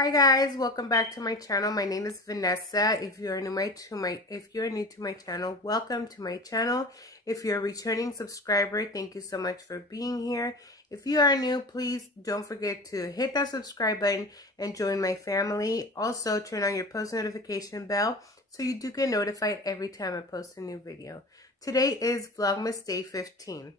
Hi guys, welcome back to my channel. My name is Vanessa. If you're new to my channel, welcome to my channel. If you're a returning subscriber, thank you so much for being here. If you are new, please don't forget to hit that subscribe button and join my family. Also, turn on your post notification bell so you do get notified every time I post a new video. Today is Vlogmas Day 15.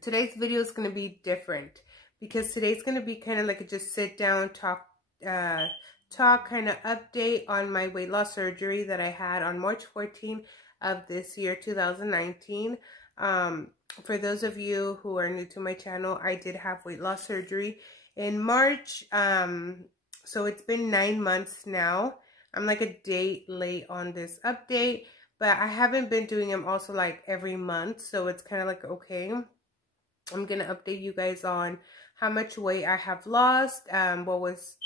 Today's video is going to be different because today's going to be kind of like a just sit down talk kind of update on my weight loss surgery that I had on March 14th of this year, 2019. For those of you who are new to my channel, I did have weight loss surgery in March. So it's been 9 months now. I'm like a day late on this update, but I haven't been doing them also like every month. So it's kind of like, okay, I'm going to update you guys on how much weight I have lost, what was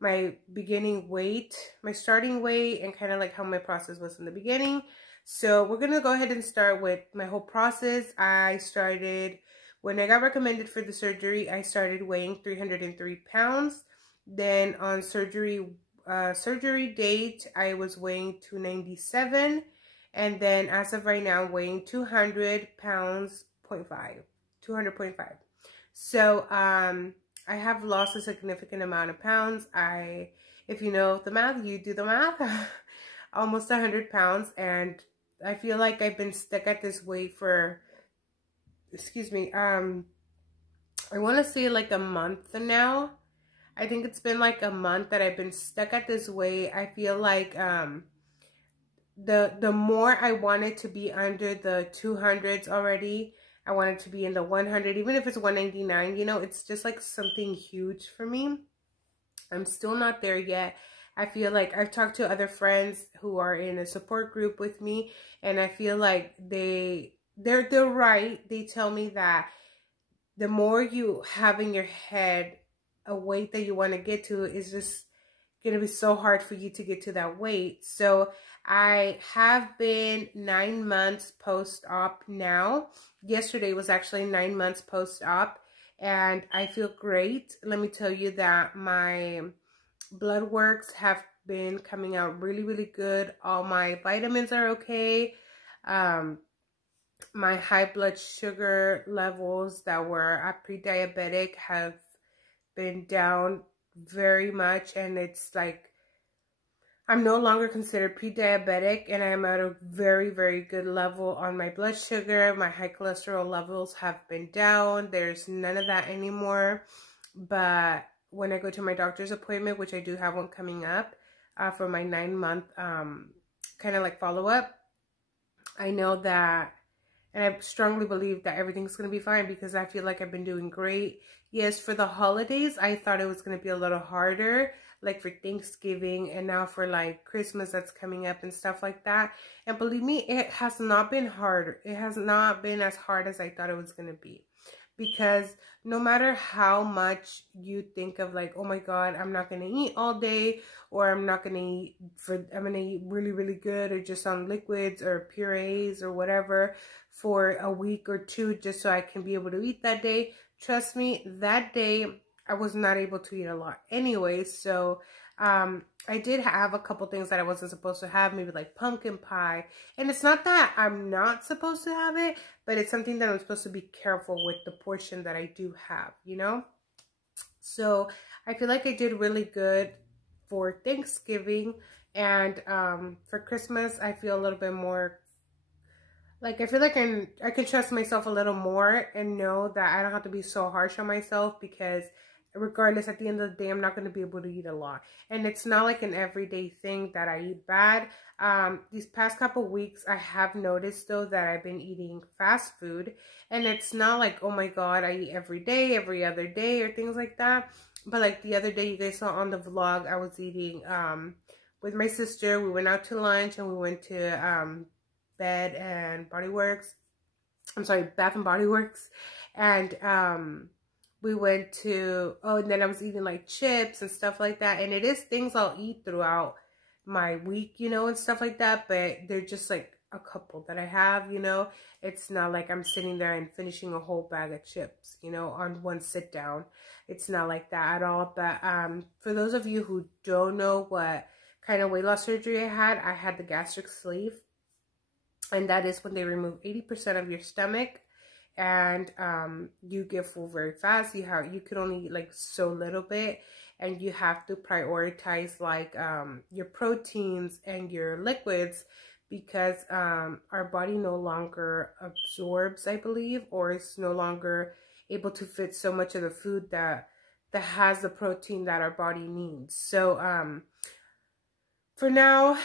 my beginning weight, my starting weight, and kind of like how my process was in the beginning. So we're going to go ahead and start with my whole process. When I got recommended for the surgery, I started weighing 303 pounds. Then on surgery date, I was weighing 297. And then as of right now, I'm weighing 200.5. So, I have lost a significant amount of pounds. If you know the math, you do the math, almost 100 pounds. And I feel like I've been stuck at this weight for, I want to say like a month now. I think it's been like a month that I've been stuck at this weight. I feel like, the more I wanted to be under the 200s already, I wanted to be in the 100, even if it's 199, you know, it's just like something huge for me. I'm still not there yet. I feel like I've talked to other friends who are in a support group with me, and I feel like they're right. They tell me that the more you have in your head a weight that you want to get to is just going to be so hard for you to get to that weight. So I have been 9 months post-op now. Yesterday was actually 9 months post-op, and I feel great. Let me tell you that my blood works have been coming out really, really good. All my vitamins are okay. My high blood sugar levels that were at pre-diabetic have been down very much, and it's like I'm no longer considered pre-diabetic, and I'm at a very, very good level on my blood sugar. My high cholesterol levels have been down. There's none of that anymore. But when I go to my doctor's appointment, which I do have one coming up for my 9-month kind of like follow-up, I know that, and I strongly believe that everything's going to be fine because I feel like I've been doing great. Yes, for the holidays, I thought it was going to be a little harder, like for Thanksgiving and now for like Christmas that's coming up and stuff like that. And believe me, it has not been hard. It has not been as hard as I thought it was going to be. Because no matter how much you think of like, oh my God, I'm not going to eat all day, or I'm going to eat really, really good, or just on liquids or purees or whatever for a week or two just so I can be able to eat that day. Trust me, that day I was not able to eat a lot anyway. So I did have a couple things that I wasn't supposed to have, maybe like pumpkin pie. And it's not that I'm not supposed to have it, but it's something that I'm supposed to be careful with the portion that I do have, you know? So I feel like I did really good for Thanksgiving, and for Christmas, I feel a little bit more, like I feel like I can trust myself a little more and know that I don't have to be so harsh on myself, because regardless, at the end of the day, I'm not going to be able to eat a lot. And it's not like an everyday thing that I eat bad. These past couple weeks, I have noticed, though, that I've been eating fast food. And it's not like, oh my God, I eat every day, every other day, or things like that. But like the other day, you guys saw on the vlog, I was eating with my sister. We went out to lunch, and we went to Bath and Body Works. And we went to, and then I was eating like chips and stuff like that. And it is things I'll eat throughout my week, you know, and stuff like that. But they're just like a couple that I have, you know. It's not like I'm sitting there and finishing a whole bag of chips, you know, on one sit down. It's not like that at all. But for those of you who don't know what kind of weight loss surgery I had the gastric sleeve. And that is when they remove 80% of your stomach, and you get full very fast. You could only eat like so little bit, and you have to prioritize like your proteins and your liquids, because our body no longer absorbs, I believe, or is no longer able to fit so much of the food that has the protein that our body needs. So for now,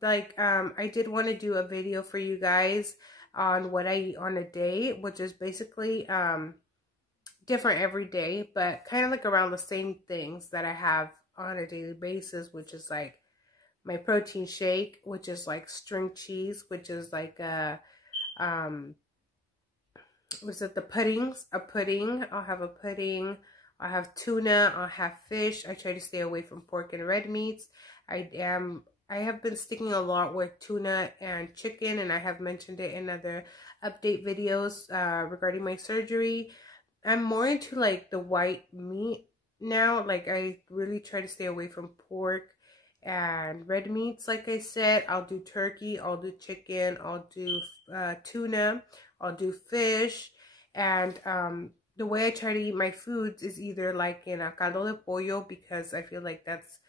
like I did want to do a video for you guys on what I eat on a day, which is basically different every day, but kind of like around the same things that I have on a daily basis, which is like my protein shake, which is like string cheese, which is like was it the puddings? A pudding. I'll have a pudding. I'll have tuna. I'll have fish. I try to stay away from pork and red meats. I have been sticking a lot with tuna and chicken, and I have mentioned it in other update videos regarding my surgery. I'm more into like the white meat now. Like I really try to stay away from pork and red meats. Like I said, I'll do turkey, I'll do chicken, I'll do tuna, I'll do fish, and the way I try to eat my foods is either like in a caldo de pollo, because I feel like that's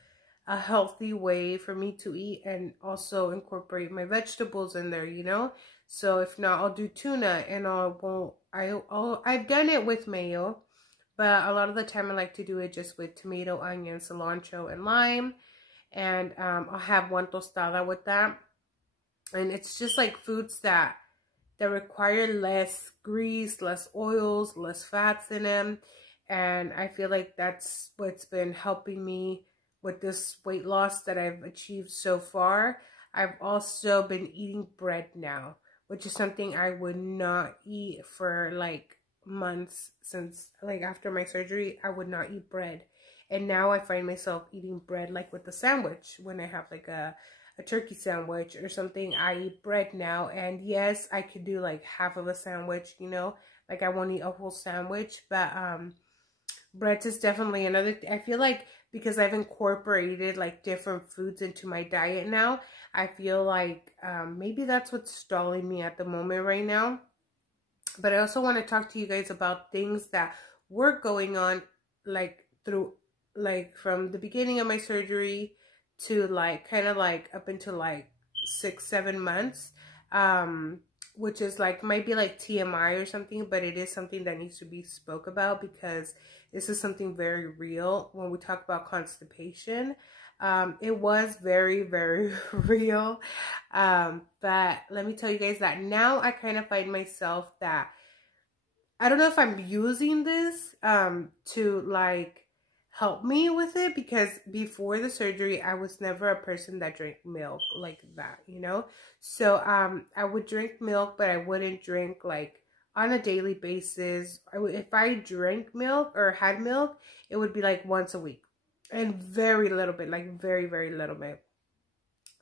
a healthy way for me to eat, and also incorporate my vegetables in there, you know. So if not, I'll do tuna, and I've done it with mayo, but a lot of the time I like to do it just with tomato, onion, cilantro, and lime, and I'll have one tostada with that. And it's just like foods that require less grease, less oils, less fats in them, and I feel like that's what's been helping me with this weight loss that I've achieved so far. I've also been eating bread now, which is something I would not eat for like months. Since like after my surgery, I would not eat bread, and now I find myself eating bread like with a sandwich. When I have like a turkey sandwich or something, I eat bread now. And yes, I could do like half of a sandwich, you know, like I won't eat a whole sandwich, but bread is definitely another I feel like, because I've incorporated like different foods into my diet now, I feel like maybe that's what's stalling me at the moment right now. But I also want to talk to you guys about things that were going on like through like from the beginning of my surgery to like kind of like up until like 6-7 months, which is like might be like TMI or something, but it is something that needs to be spoke about, because this is something very real when we talk about constipation. It was very, very real. But let me tell you guys that now I kind of find myself that I don't know if I'm using this to like help me with it, because before the surgery I was never a person that drank milk like that, you know. So I would drink milk, but I wouldn't drink like on a daily basis. If I drank milk or had milk, it would be like once a week, and very little bit, like very, very little bit.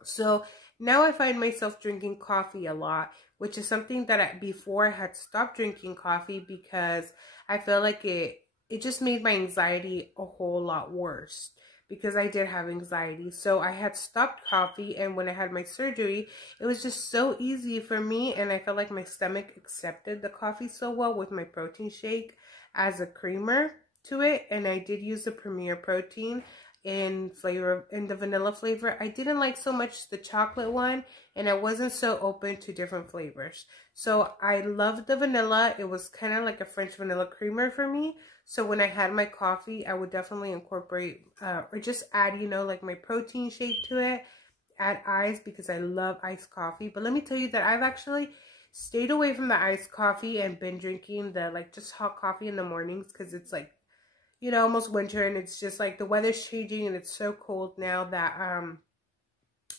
So now I find myself drinking coffee a lot, which is something that before I had stopped drinking coffee, because I felt like it just made my anxiety a whole lot worse, because I did have anxiety. So I had stopped coffee, and when I had my surgery, it was just so easy for me, and I felt like my stomach accepted the coffee so well with my protein shake as a creamer to it. And I did use the Premier protein in the vanilla flavor. I didn't like so much the chocolate one, and I wasn't so open to different flavors. So I loved the vanilla. It was kind of like a French vanilla creamer for me. So when I had my coffee, I would definitely incorporate or just add, you know, like my protein shake to it, add ice, because I love iced coffee. But let me tell you that I've actually stayed away from the iced coffee and been drinking the like just hot coffee in the mornings, because it's like, you know, almost winter, and it's just like the weather's changing, and it's so cold now that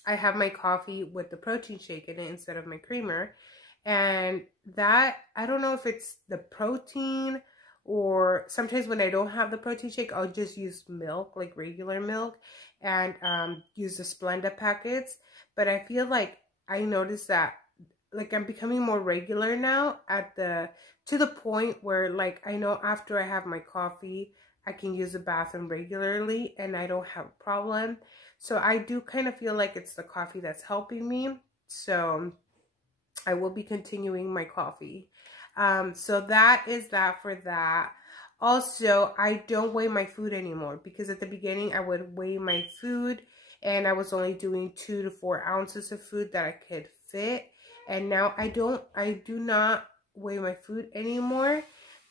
I have my coffee with the protein shake in it instead of my creamer. And that, I don't know if it's the protein, or sometimes when I don't have the protein shake, I'll just use milk, like regular milk, and use the Splenda packets. But I feel like I noticed that like I'm becoming more regular now to the point where like I know after I have my coffee, I can use the bathroom regularly and I don't have a problem. So I do kind of feel like it's the coffee that's helping me. So I will be continuing my coffee. So that is that for that. Also, I don't weigh my food anymore because at the beginning I would weigh my food and I was only doing 2 to 4 ounces of food that I could fit. And now I do not weigh my food anymore.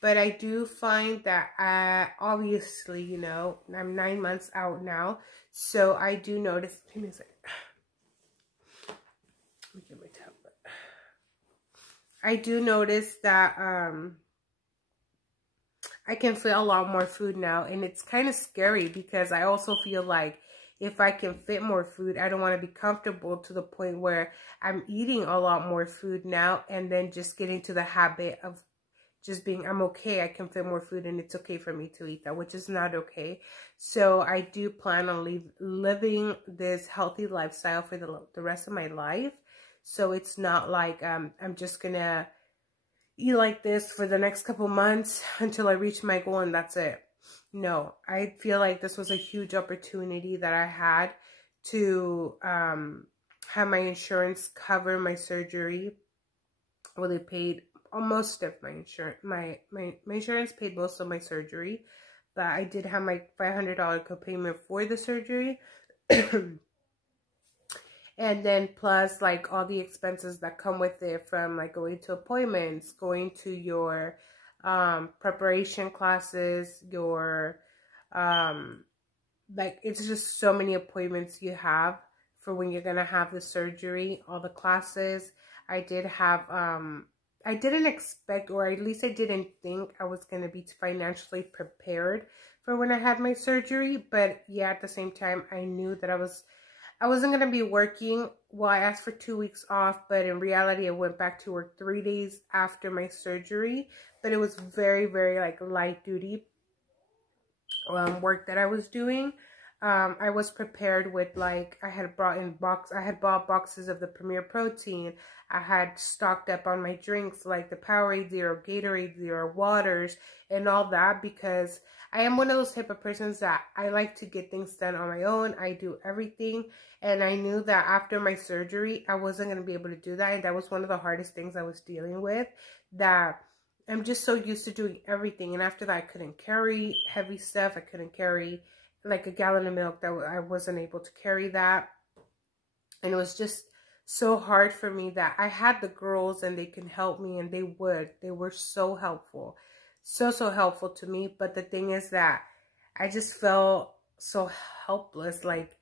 But I do find that obviously, you know, I'm 9 months out now. So I do notice, give me a second. Let me get my tablet. I do notice that I can fit a lot more food now, and it's kind of scary because I also feel like if I can fit more food, I don't want to be comfortable to the point where I'm eating a lot more food now and then just getting to the habit of just being, I'm okay, I can fit more food and it's okay for me to eat that, which is not okay. So I do plan on living this healthy lifestyle for the rest of my life. So it's not like I'm just gonna eat like this for the next couple months until I reach my goal and that's it. No, I feel like this was a huge opportunity that I had to have my insurance cover my surgery. Well, they paid most of my insurance. My insurance paid most of my surgery, but I did have my $500 copayment for the surgery. And then plus like all the expenses that come with it, from like going to appointments, going to your preparation classes, your like it's just so many appointments you have for when you're gonna have the surgery, all the classes. I did have I didn't expect, or at least I didn't think I was gonna be financially prepared for when I had my surgery, but yeah, at the same time I knew that I wasn't going to be working. Well, I asked for 2 weeks off, but in reality, I went back to work 3 days after my surgery. But it was very, very like light duty work that I was doing. I was prepared with like, I had bought boxes of the Premier Protein. I had stocked up on my drinks like the Powerade Zero, Gatorade Zero, waters, and all that, because I am one of those type of persons that I like to get things done on my own. I do everything. And I knew that after my surgery, I wasn't going to be able to do that. And that was one of the hardest things I was dealing with, that I'm just so used to doing everything. And after that, I couldn't carry heavy stuff. I couldn't carry like a gallon of milk. That I wasn't able to carry that. And it was just so hard for me that I had the girls and they can help me, and they were so helpful. So helpful to me. But the thing is that I just felt so helpless. Like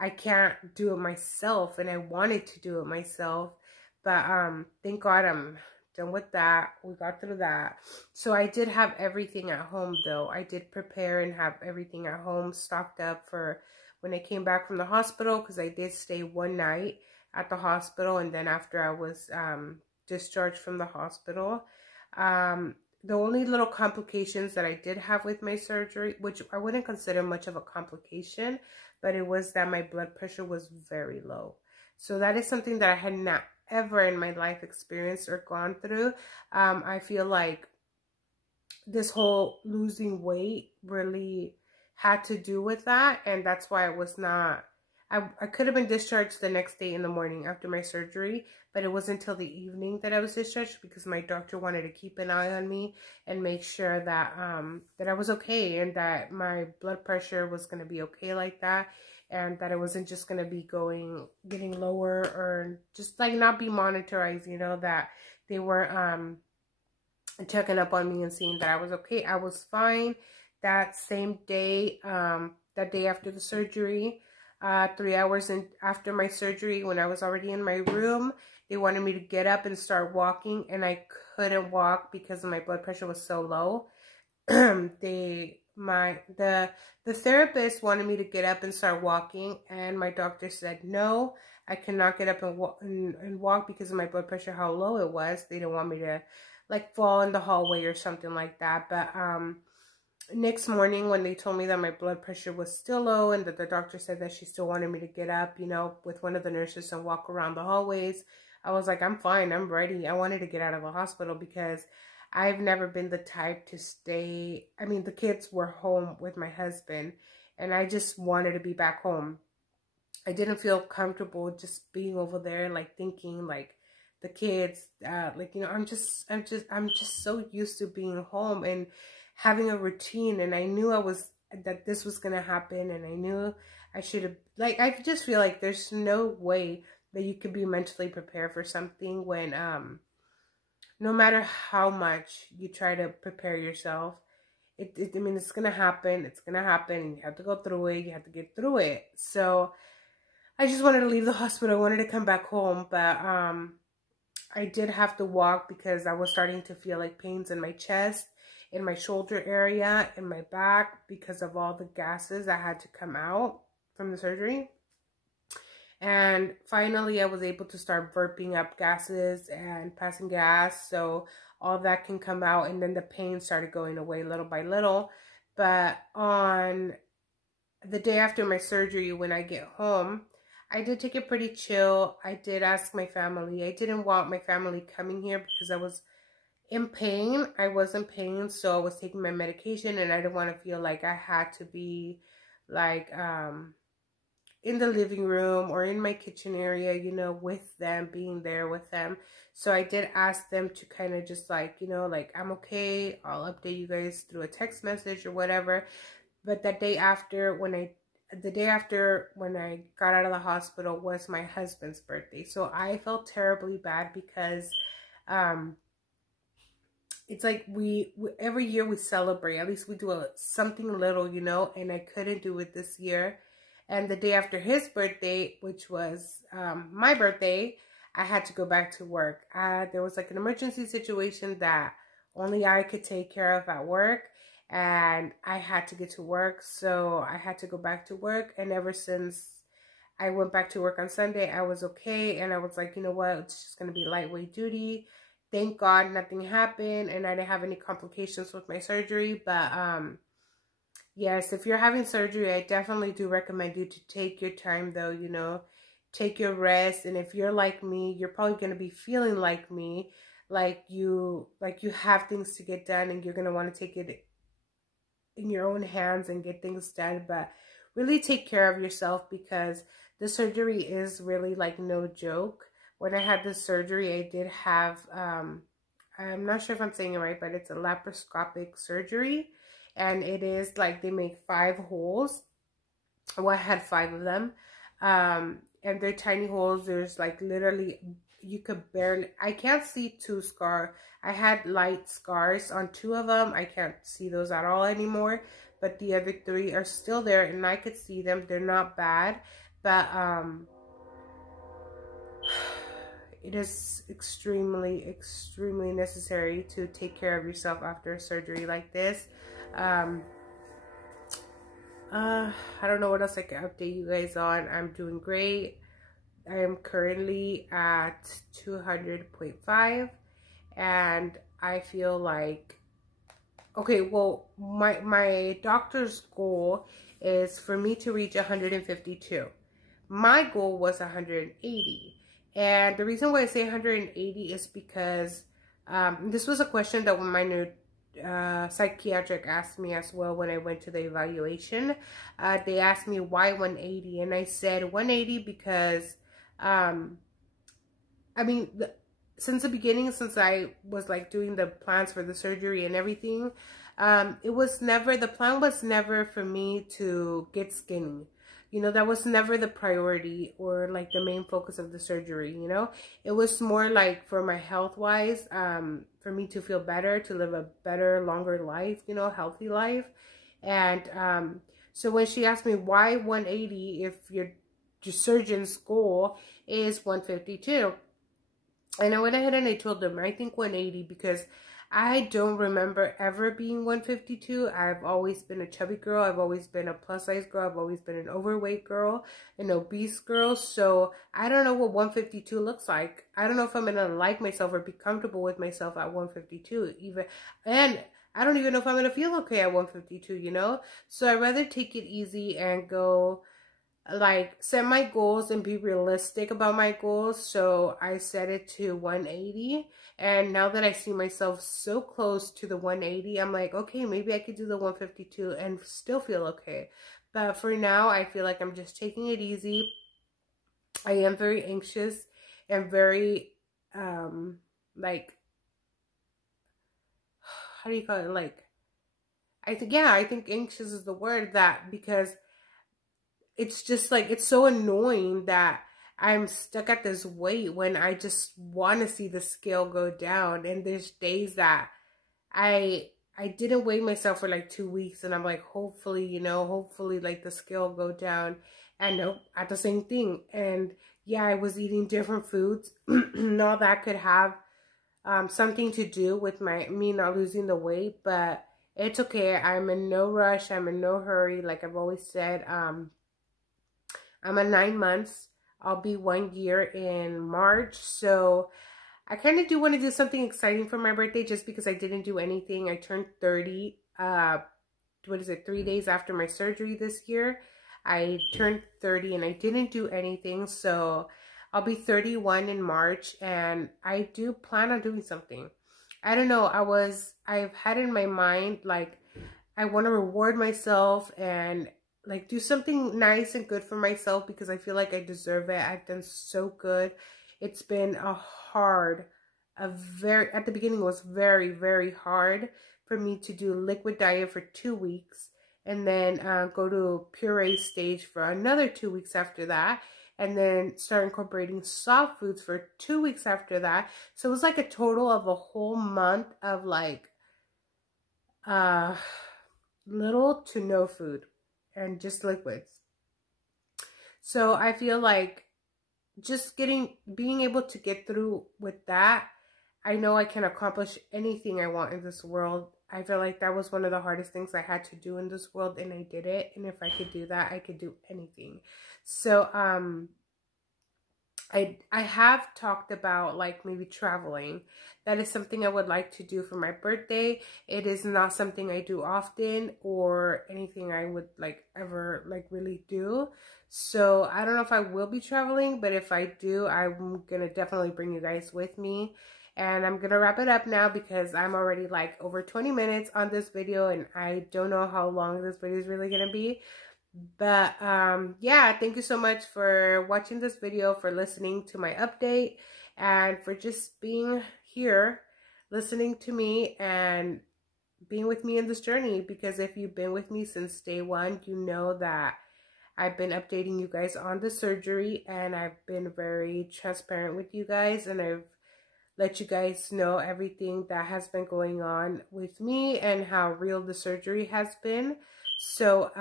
I can't do it myself, and I wanted to do it myself. But thank God I'm done with that. We got through that. So I did have everything at home though. I did prepare and have everything at home stocked up for when I came back from the hospital, because I did stay one night at the hospital, and then after I was discharged from the hospital. The only little complications that I did have with my surgery, which I wouldn't consider much of a complication, but it was that my blood pressure was very low. So that is something that I had not ever in my life experienced or gone through. I feel like this whole losing weight really had to do with that, and that's why I was not, I could have been discharged the next day in the morning after my surgery, but it wasn't until the evening that I was discharged, because my doctor wanted to keep an eye on me and make sure that that I was okay, and that my blood pressure was going to be okay like that, and that it wasn't just going to be getting lower, or just like not be monitored, you know, that they were checking up on me and seeing that I was okay. I was fine. That same day, that day after the surgery, 3 hours after my surgery, when I was already in my room, they wanted me to get up and start walking, and I couldn't walk because my blood pressure was so low. The therapist wanted me to get up and start walking, and my doctor said no, I cannot get up and walk because of my blood pressure, how low it was. They didn't want me to like fall in the hallway or something like that. But next morning, when they told me that my blood pressure was still low, and that the doctor said that she still wanted me to get up, you know, with one of the nurses and walk around the hallways, I was like, I'm fine, I'm ready. I wanted to get out of the hospital because I've never been the type to stay. I mean, the kids were home with my husband, and I just wanted to be back home. I didn't feel comfortable just being over there, like thinking like the kids, like, you know, I'm just so used to being home and having a routine. And I knew that this was going to happen. And I knew I should have, like, I just feel like there's no way that you could be mentally prepared for something when, no matter how much you try to prepare yourself, I mean, it's going to happen. It's going to happen. And you have to go through it. You have to get through it. So I just wanted to leave the hospital. I wanted to come back home, but I did have to walk because I was starting to feel like pains in my chest, in my shoulder area, in my back because of all the gases that had to come out from the surgery. And finally, I was able to start burping up gases and passing gas, so all that can come out, and then the pain started going away little by little. But on the day after my surgery, when I get home, I did take it pretty chill. I did ask my family. I didn't want my family coming here because I was in pain. I was in pain, so I was taking my medication, and I didn't want to feel like I had to be like in the living room or in my kitchen area, you know, with them, being there with them. So I did ask them to kind of just like, you know, like, I'm okay. I'll update you guys through a text message or whatever. But the day after when I got out of the hospital was my husband's birthday. So I felt terribly bad because it's like we every year we celebrate. At least we do something little, you know, and I couldn't do it this year. And the day after his birthday, which was my birthday, I had to go back to work. There was like an emergency situation that only I could take care of at work. And I had to get to work, so I had to go back to work. And ever since I went back to work on Sunday, I was okay. And I was like, you know what, it's just going to be lightweight duty. Thank God nothing happened, and I didn't have any complications with my surgery. But yes, if you're having surgery, I definitely do recommend you to take your time, though, you know, take your rest. And if you're like me, you're probably going to be feeling like me, like you have things to get done, and you're going to want to take it in your own hands and get things done. But really take care of yourself, because the surgery is really like no joke. When I had this surgery, I did have I'm not sure if I'm saying it right, but it's a laparoscopic surgery, and it is like they make 5 holes. Well, I had 5 of them, and they're tiny holes. There's like literally, you could barely, I can't see 2 scars. I had light scars on 2 of them. I can't see those at all anymore, but the other 3 are still there, and I could see them. They're not bad, but it is extremely, extremely necessary to take care of yourself after a surgery like this. I don't know what else I can update you guys on. I'm doing great. I am currently at 200.5, and I feel like, okay, well, my doctor's goal is for me to reach 152. My goal was 180. And the reason why I say 180 is because this was a question that my new psychiatric asked me as well when I went to the evaluation. They asked me why 180, and I said 180 because I mean, since the beginning, since I was like doing the plans for the surgery and everything, the plan was never for me to get skinny. You know, that was never the priority or like the main focus of the surgery, you know. It was more like for my health wise, for me to feel better, to live a better, longer life, you know, healthy life. And so when she asked me why 180 if your surgeon's goal is 152, and I went ahead and I told them I think 180 because I don't remember ever being 152. I've always been a chubby girl. I've always been a plus size girl. I've always been an overweight girl, an obese girl. So I don't know what 152 looks like. I don't know if I'm going to like myself or be comfortable with myself at 152 even. And I don't even know if I'm going to feel okay at 152, you know. So I'd rather take it easy and go like set my goals and be realistic about my goals. So I set it to 180, and now that I see myself so close to the 180, I'm like, okay, maybe I could do the 152 and still feel okay. But for now, I feel like I'm just taking it easy. I am very anxious and very like, how do you call it, like, I think anxious is the word, that because it's just like, it's so annoying that I'm stuck at this weight when I just want to see the scale go down. And there's days that I didn't weigh myself for like 2 weeks, and I'm like, hopefully, hopefully like the scale go down. And nope, at the same thing. And yeah, I was eating different foods. And all that could have something to do with me not losing the weight, but it's okay. I'm in no rush. I'm in no hurry. Like I've always said, I'm at 9 months. I'll be 1 year in March. So I kind of do want to do something exciting for my birthday, just because I didn't do anything. I turned 30, 3 days after my surgery this year. I turned 30 and I didn't do anything. So I'll be 31 in March, and I do plan on doing something. I don't know. I've had in my mind, like, I want to reward myself and like do something nice and good for myself, because I feel like I deserve it. I've done so good. It's been at the beginning it was very, very hard for me to do liquid diet for 2 weeks, and then go to puree stage for another 2 weeks after that, and then start incorporating soft foods for 2 weeks after that. So it was like a total of a whole month of like little to no food and just liquids. So I feel like just being able to get through with that, I know I can accomplish anything I want in this world. I feel like that was one of the hardest things I had to do in this world, and I did it. And if I could do that, I could do anything. So I have talked about like maybe traveling. That is something I would like to do for my birthday. It is not something I do often or anything I would like ever like really do. So I don't know if I will be traveling, but if I do, I'm gonna definitely bring you guys with me. And I'm gonna wrap it up now because I'm already like over 20 minutes on this video, and I don't know how long this video is really gonna be. But yeah, thank you so much for watching this video, for listening to my update, and for just being here listening to me and being with me in this journey. Because if you've been with me since day one, you know that I've been updating you guys on the surgery, and I've been very transparent with you guys, and I've let you guys know everything that has been going on with me and how real the surgery has been. So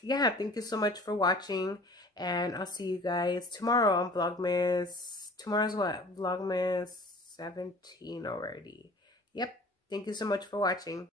yeah, thank you so much for watching, and I'll see you guys tomorrow on Vlogmas. Tomorrow's what? Vlogmas 17 already. Yep. Thank you so much for watching.